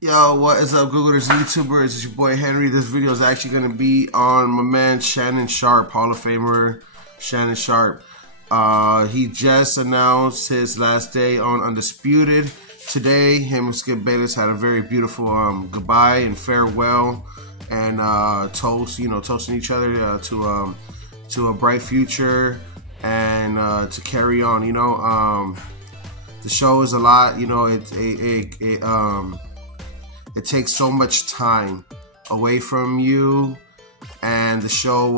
Yo, what is up, Googlers, YouTubers? It's your boy Henry. This video is actually going to be on my man Shannon Sharp, Hall of Famer Shannon Sharp. He just announced his last day on Undisputed. Today, him and Skip Bayless had a very beautiful goodbye and farewell and toasting each other to a bright future and to carry on. The show is a lot. It takes so much time away from you, and the show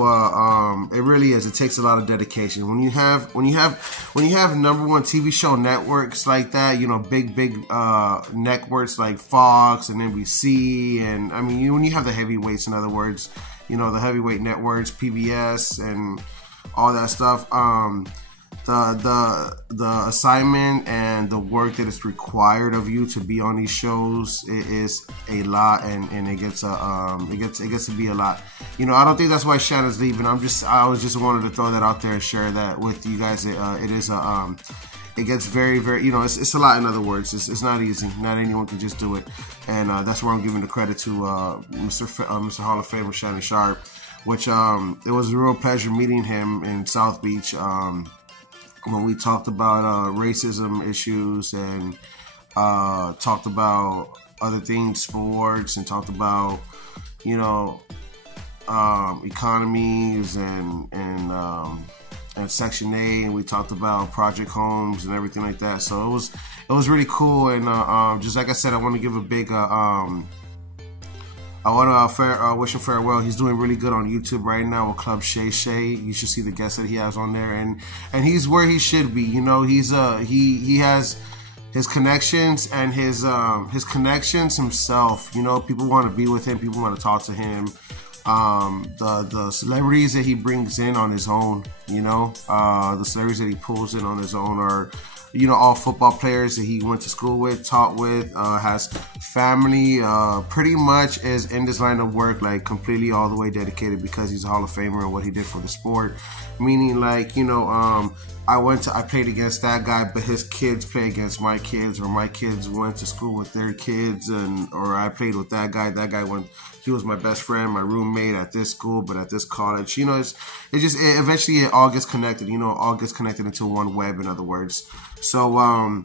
it really is. It takes a lot of dedication. When you have #1 TV show networks like that, big networks like Fox and NBC, and I mean, when you have the heavyweights, in other words, the heavyweight networks, PBS, and all that stuff. The assignment and the work that is required of you to be on these shows is a lot, and it gets to be a lot. I don't think that's why Shannon's leaving. I was just wanted to throw that out there and share that with you guys. It gets very, it's a lot. In other words, it's not easy. Not anyone can just do it, and that's where I'm giving the credit to Mr. Hall of Famer Shannon Sharp, which it was a real pleasure meeting him in South Beach. When we talked about racism issues and talked about other things, sports, and talked about economies and Section 8, and we talked about project homes and everything like that. So it was really cool, and just like I said, I want to give a big I want to wish him farewell. He's doing really good on YouTube right now with Club Shay. You should see the guests that he has on there, and he's where he should be. He has his connections and his connections himself. People want to be with him. People want to talk to him. The celebrities that he brings in on his own. The celebrities that he pulls in on his own are, all football players that he went to school with, taught with, has family, pretty much is in this line of work, like completely all the way dedicated because he's a Hall of Famer and what he did for the sport. Meaning, I played against that guy, but his kids play against my kids, or my kids went to school with their kids, or I played with that guy. That guy he was my best friend, my roommate at this school, but at this college. Eventually it all gets connected. All gets connected into one web, in other words. So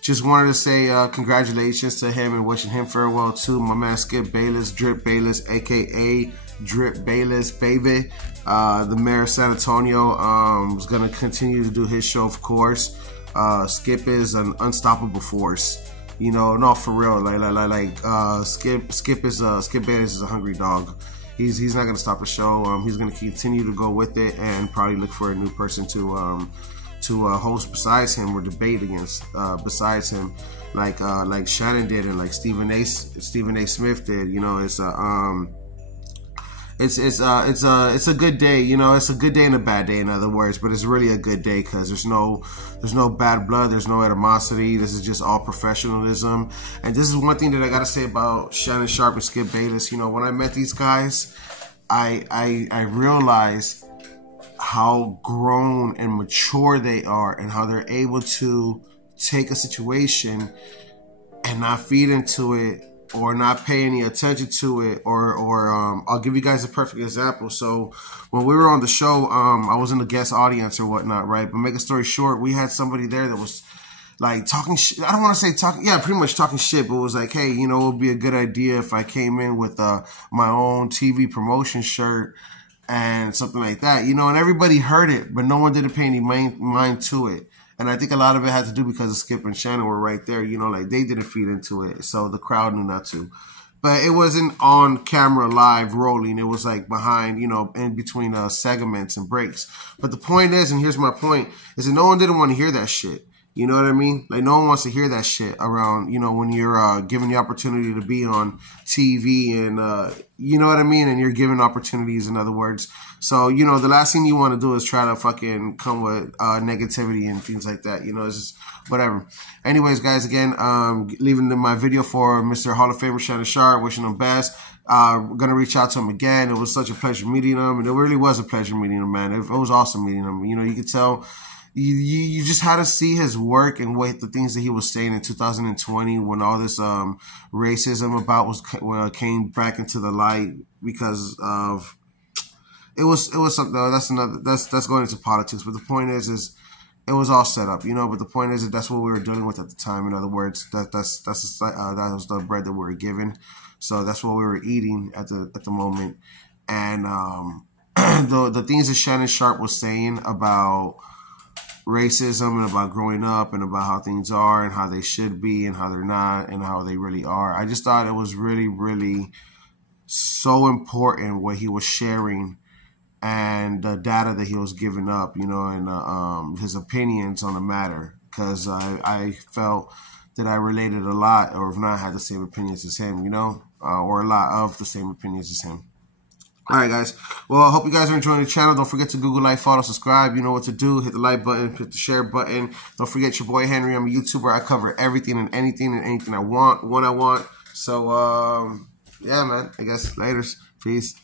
just wanted to say congratulations to him and wishing him farewell to my man Skip Bayless, Drip Bayless, aka Drip Bayless, baby. The mayor of San Antonio is gonna continue to do his show, of course. Skip is an unstoppable force. No, for real. Skip Bayless is a hungry dog. He's not gonna stop a show. He's gonna continue to go with it and probably look for a new person to host besides him or debate against besides him, like Shannon did and like Stephen A. Smith did. It's a good day. It's a good day and a bad day, in other words, but it's really a good day because there's no bad blood, there's no animosity. This is just all professionalism. And this is one thing that I gotta say about Shannon Sharp and Skip Bayless. When I met these guys, I realized how grown and mature they are, and how they're able to take a situation and not feed into it or not pay any attention to it, or I'll give you guys a perfect example. So when we were on the show, I was in the guest audience or whatnot, right? But make a story short, we had somebody there that was like talking shit. I don't want to say talking, yeah, pretty much talking shit, but it was like, hey, it would be a good idea if I came in with my own TV promotion shirt and something like that, and everybody heard it, but no one didn't pay any mind to it. And I think a lot of it had to do because of Skip and Shannon were right there, they didn't feed into it, so the crowd knew not to. But it wasn't on camera live rolling. It was like behind, in between segments and breaks. But the point is, and here's my point, is that no one didn't want to hear that shit. You know what I mean? Like, no one wants to hear that shit around, when you're given the opportunity to be on TV and, you know what I mean? And you're given opportunities, in other words. So, the last thing you want to do is try to fucking come with negativity and things like that. It's just whatever. Anyways, guys, again, leaving my video for Mr. Hall of Famer Shannon Sharp, wishing him best. We're going to reach out to him again. It was such a pleasure meeting him. And it really was a pleasure meeting him, man. It was awesome meeting him. You could tell you just had to see his work and what the things that he was saying in 2020 when all this racism came back into the light because of it was something. That's going into politics. But the point is it was all set up, But the point is that that's what we were dealing with at the time. In other words, that was the bread that we were given, so that's what we were eating at the moment. And the things that Shannon Sharp was saying about racism and about growing up and about how things are and how they should be and how they're not and how they really are. I just thought it was really, really so important what he was sharing and the data that he was giving up, and his opinions on the matter, because I felt that I related a lot, or if not, had the same opinions as him, or a lot of the same opinions as him. All right, guys. Well, I hope you guys are enjoying the channel. Don't forget to Google, like, follow, subscribe. You know what to do. Hit the like button, hit the share button. Don't forget your boy Henry. I'm a YouTuber. I cover everything and anything I want, when I want. So, yeah, man. I guess laters. Peace.